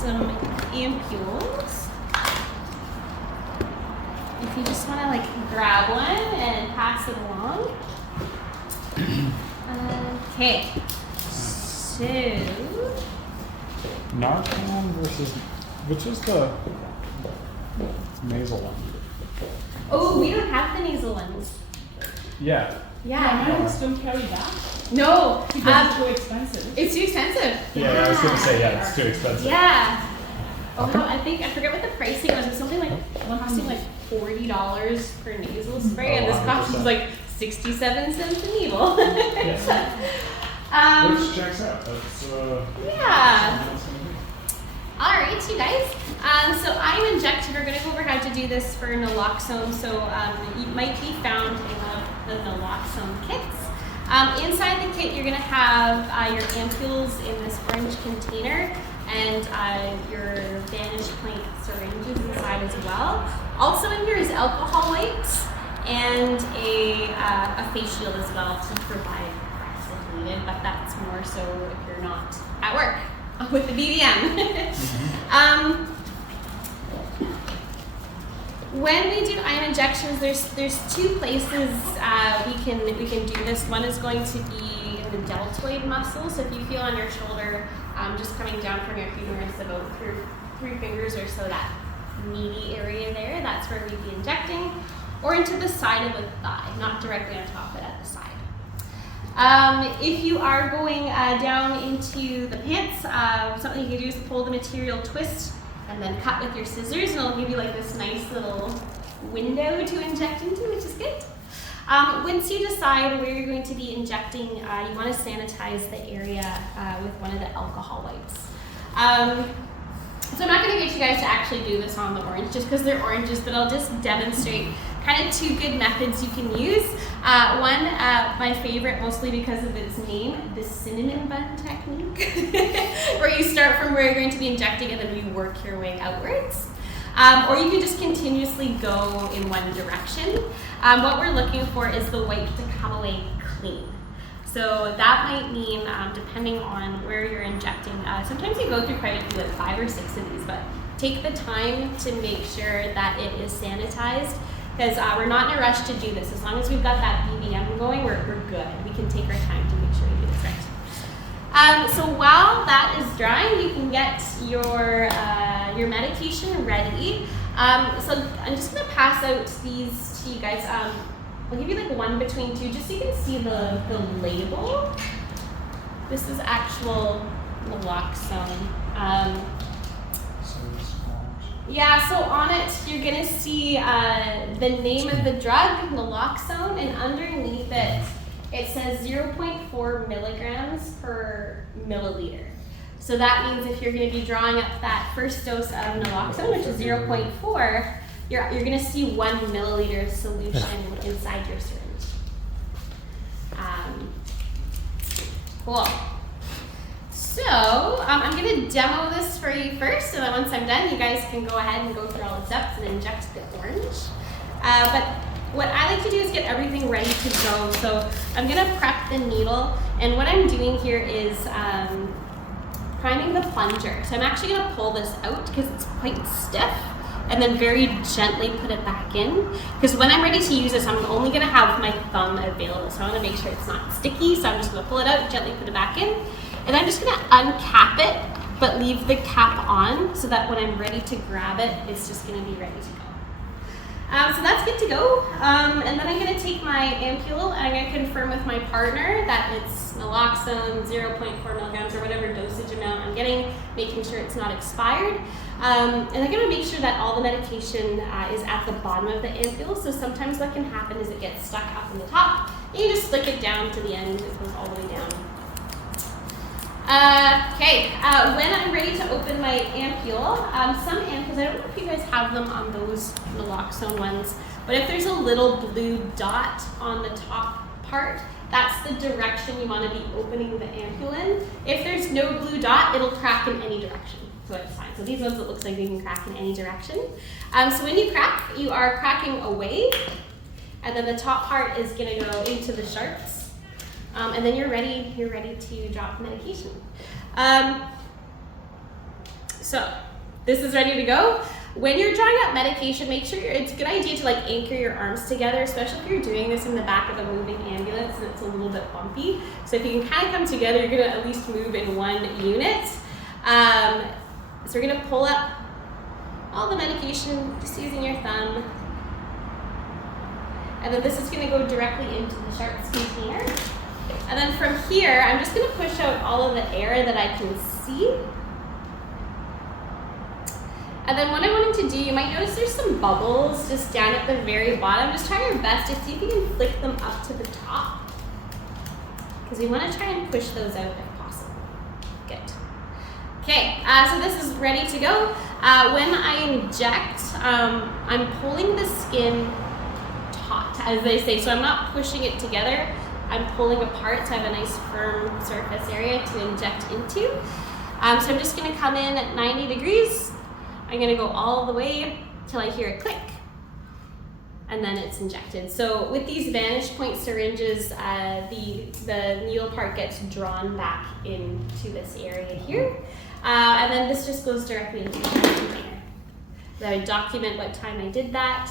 some ampules. If you just want to like grab one and pass it along. Okay, so Narcan versus, which is the nasal one? oh, we don't have the nasal ones. Yeah. Yeah. My ones don't carry that No, because it's too expensive. it's too expensive. Yeah, I was gonna say, yeah, it's too expensive. Yeah. Oh, no, I forget what the pricing was. It was something like, costing like $40 for nasal spray, and this cost was like 67 cents a needle. Which checks out. That's, yeah. All right, you guys. So I'm injected. We're going to go over how to do this for naloxone. So it might be found in the naloxone kits. Inside the kit, you're going to have your ampules in this orange container and your Vantage Point syringes inside as well. Also in here is alcohol wipes and a face shield as well to provide press if needed, but that's more so if you're not at work with the BBM. When we do ion injections, there's two places we can do this. One is going to be in the deltoid muscle. So if you feel on your shoulder, just coming down from your humerus about three fingers or so, that meaty area there, that's where we'd be injecting, or into the side of the thigh, not directly on top, but at the side. If you are going down into the pants, something you can do is pull the material, twist, and then cut with your scissors, and it'll give you like this nice little window to inject into, which is good. Once you decide where you're going to be injecting, you want to sanitize the area with one of the alcohol wipes. So I'm not going to get you guys to actually do this on the orange just because they're oranges, but I'll just demonstrate kind of two good methods you can use. One, my favorite mostly because of its name, the cinnamon bun technique, where you start from where you're going to be injecting and then you work your way outwards. Or you can just continuously go in one direction. What we're looking for is the wipe to come away clean. So that might mean, depending on where you're injecting, sometimes you go through quite a few, like 5 or 6 of these, but take the time to make sure that it is sanitized, because we're not in a rush to do this. As long as we've got that BBM going, we're good. We can take our time to make sure we do this right. So while that is drying, you can get your medication ready. So I'm just gonna pass out these to you guys. I'll give you like one between two, just so you can see the label. This is actual naloxone. Yeah, so on it, you're gonna see the name of the drug, naloxone, and underneath it, it says 0.4 milligrams per milliliter. So that means if you're gonna be drawing up that first dose of naloxone, which is 0.4, you're gonna see 1 milliliter solution inside your syringe. Cool. So I'm gonna demo this for you first, and then once I'm done, you guys can go ahead and go through all the steps and inject the orange. But what I like to do is get everything ready to go. So I'm gonna prep the needle, and what I'm doing here is priming the plunger. So I'm actually gonna pull this out because it's quite stiff, and then very gently put it back in. Because when I'm ready to use this, I'm only gonna have my thumb available. So I wanna make sure it's not sticky, so I'm just gonna pull it out, gently put it back in. And I'm just gonna uncap it, but leave the cap on so that when I'm ready to grab it, it's just gonna be ready to go. So that's good to go. And then I'm gonna take my ampule and I'm gonna confirm with my partner that it's naloxone 0.4 milligrams or whatever dosage amount I'm getting, making sure it's not expired. And I'm gonna make sure that all the medication is at the bottom of the ampule. So sometimes what can happen is it gets stuck up in the top. And you just flick it down to the end, it goes all the way down. When I'm ready to open my ampule, some ampules, I don't know if you guys have them on those naloxone ones, but if there's a little blue dot on the top part, that's the direction you want to be opening the ampule in. If there's no blue dot, it'll crack in any direction, so it's fine. So these ones, it looks like they can crack in any direction. So when you crack, you are cracking away, and then the top part is going to go into the sharps. And then you're ready to drop the medication. So this is ready to go. When you're drawing up medication, make sure it's a good idea to like anchor your arms together, especially if you're doing this in the back of a moving ambulance and it's a little bit bumpy. So if you can kind of come together, you're gonna at least move in one unit. So we're gonna pull up all the medication just using your thumb. And then this is gonna go directly into the sharps container. And then from here, I'm just gonna push out all of the air that I can see. And then what I want him to do, you might notice there's some bubbles just down at the very bottom. Just try your best to see if you can flick them up to the top. Because we want to try and push those out if possible. Good. Okay, so this is ready to go. When I inject, I'm pulling the skin taut, as they say. So I'm not pushing it together. I'm pulling apart to have a nice firm surface area to inject into. So I'm just going to come in at 90 degrees. I'm gonna go all the way till I hear a click, and then it's injected. So with these vantage point syringes, the needle part gets drawn back into this area here, and then this just goes directly into the container. So I document what time I did that,